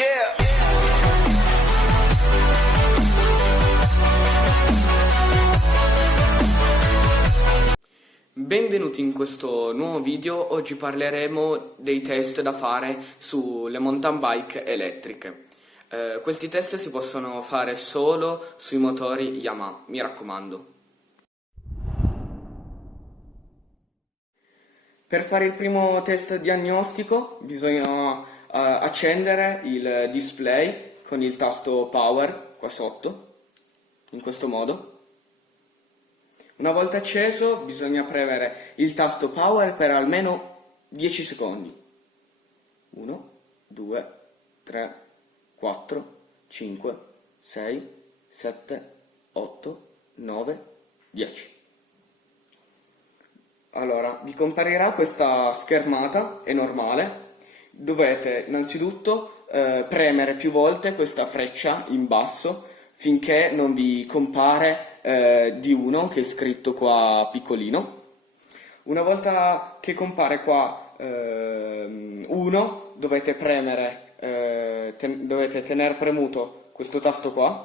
Yeah. Benvenuti in questo nuovo video. Oggi parleremo dei test da fare sulle mountain bike elettriche. Questi test si possono fare solo sui motori Yamaha, mi raccomando. Per fare il primo test diagnostico bisogna accendere il display con il tasto power qua sotto, in questo modo. Una volta acceso bisogna premere il tasto power per almeno 10 secondi. 1, 2, 3, 4, 5, 6, 7, 8, 9, 10. Allora, vi comparirà questa schermata, è normale. Dovete innanzitutto premere più volte questa freccia in basso finché non vi compare D1 che è scritto qua piccolino. Una volta che compare qua 1 dovete premere, dovete tenere premuto questo tasto qua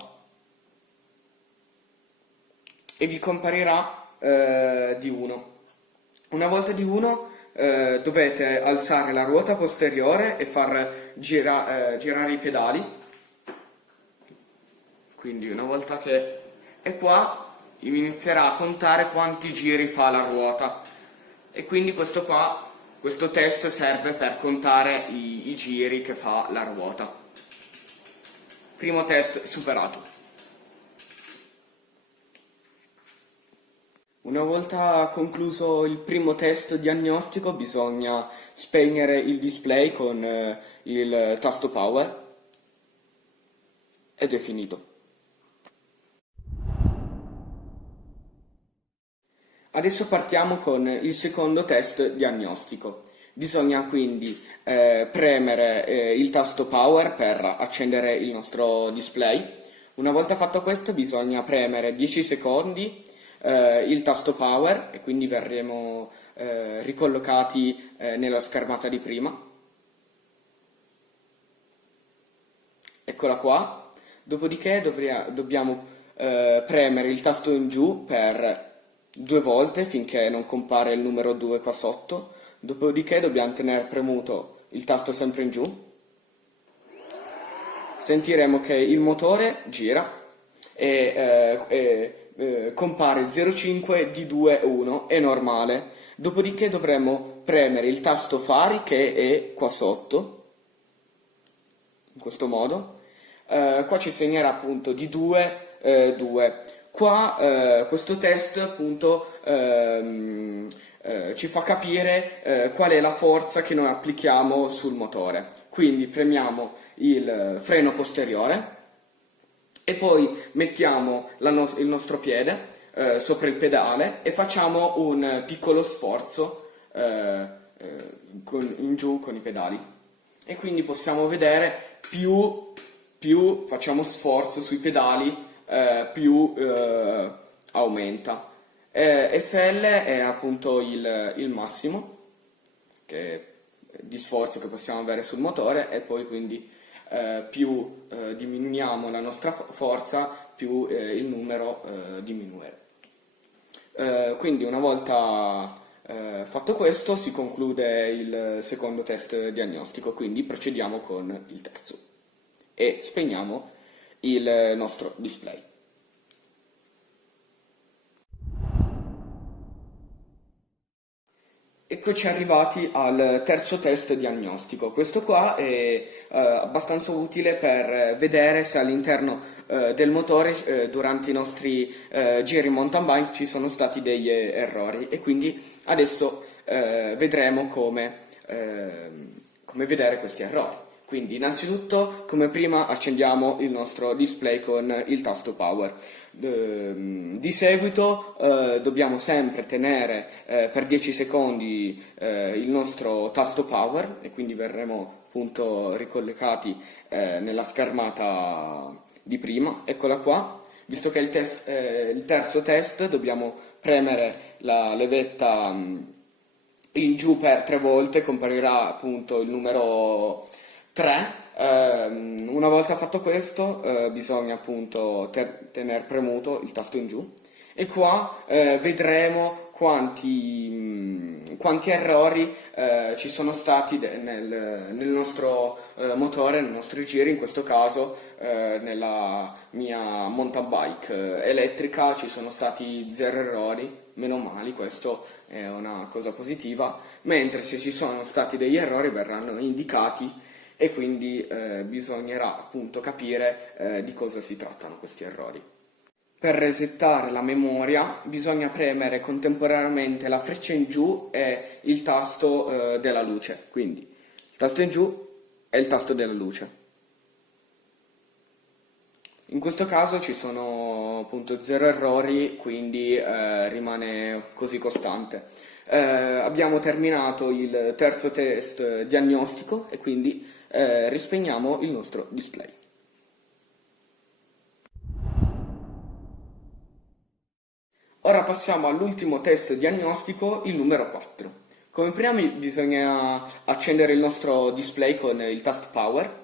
e vi comparirà D1. Una volta D1 dovete alzare la ruota posteriore e far girare i pedali. Quindi una volta che è qua inizierà a contare quanti giri fa la ruota e quindi questo test serve per contare i giri che fa la ruota. Primo test superato. Una volta concluso il primo test diagnostico bisogna spegnere il display con il tasto power ed è finito. Adesso partiamo con il secondo test diagnostico. Bisogna quindi premere il tasto power per accendere il nostro display. Una volta fatto questo bisogna premere 10 secondi il tasto power e quindi verremo ricollocati nella schermata di prima. Eccola qua. Dopodiché dobbiamo premere il tasto in giù per 2 volte finché non compare il numero 2 qua sotto. Dopodiché dobbiamo tenere premuto il tasto sempre in giù. Sentiremo che il motore gira e compare 05 D2 1, è normale. Dopodiché dovremo premere il tasto fari che è qua sotto, in questo modo. Qua ci segnerà appunto D2 2. Qua questo test appunto ci fa capire qual è la forza che noi applichiamo sul motore. Quindi premiamo il freno posteriore e poi mettiamo il nostro piede sopra il pedale e facciamo un piccolo sforzo in giù con i pedali. E quindi possiamo vedere più facciamo sforzo sui pedali, più aumenta. FL è appunto il massimo di sforzo che possiamo avere sul motore e poi quindi più diminuiamo la nostra forza, più il numero diminuire. Quindi una volta fatto questo si conclude il secondo test diagnostico, quindi procediamo con il terzo e spegniamo il nostro display. Eccoci arrivati al terzo test diagnostico. Questo qua è abbastanza utile per vedere se all'interno del motore durante i nostri giri in mountain bike ci sono stati degli errori e quindi adesso vedremo come vedere questi errori. Quindi innanzitutto come prima accendiamo il nostro display con il tasto power. Di seguito dobbiamo sempre tenere per 10 secondi il nostro tasto power e quindi verremo appunto ricollocati nella schermata di prima. Eccola qua. Visto che è il terzo test dobbiamo premere la levetta in giù per 3 volte, comparirà appunto il numero 3 Una volta fatto questo, bisogna appunto tenere premuto il tasto in giù e qua vedremo quanti errori ci sono stati nel nostro motore, nei nostri giri. In questo caso nella mia mountain bike elettrica ci sono stati 0 errori, meno male, questo è una cosa positiva, mentre se ci sono stati degli errori verranno indicati e quindi bisognerà appunto capire di cosa si trattano questi errori. Per resettare la memoria bisogna premere contemporaneamente la freccia in giù e il tasto della luce, quindi il tasto in giù e il tasto della luce. In questo caso ci sono appunto 0 errori, quindi rimane così costante. Abbiamo terminato il terzo test diagnostico e quindi rispegniamo il nostro display. Ora passiamo all'ultimo test diagnostico, il numero 4. Come prima bisogna accendere il nostro display con il tasto Power.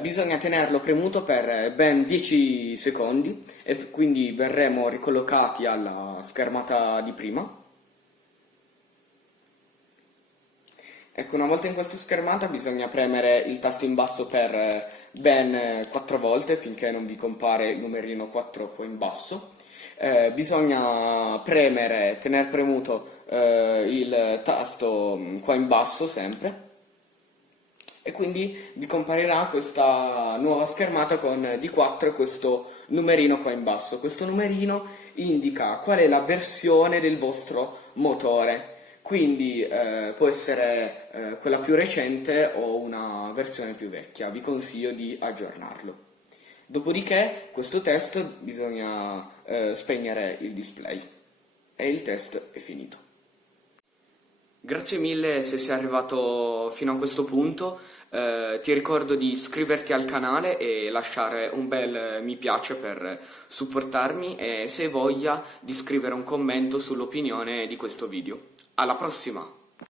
Bisogna tenerlo premuto per ben 10 secondi e quindi verremo ricollocati alla schermata di prima. Ecco, una volta in questa schermata bisogna premere il tasto in basso per ben 4 volte finché non vi compare il numerino 4 qua in basso. Bisogna tenere premuto il tasto qua in basso sempre e quindi vi comparirà questa nuova schermata con di 4 e questo numerino qua in basso. Questo numerino indica qual è la versione del vostro motore. Quindi può essere quella più recente o una versione più vecchia, vi consiglio di aggiornarlo. Dopodiché questo test bisogna spegnere il display e il test è finito. Grazie mille se sei arrivato fino a questo punto, ti ricordo di iscriverti al canale e lasciare un bel mi piace per supportarmi e se hai voglia di scrivere un commento sull'opinione di questo video. Alla prossima!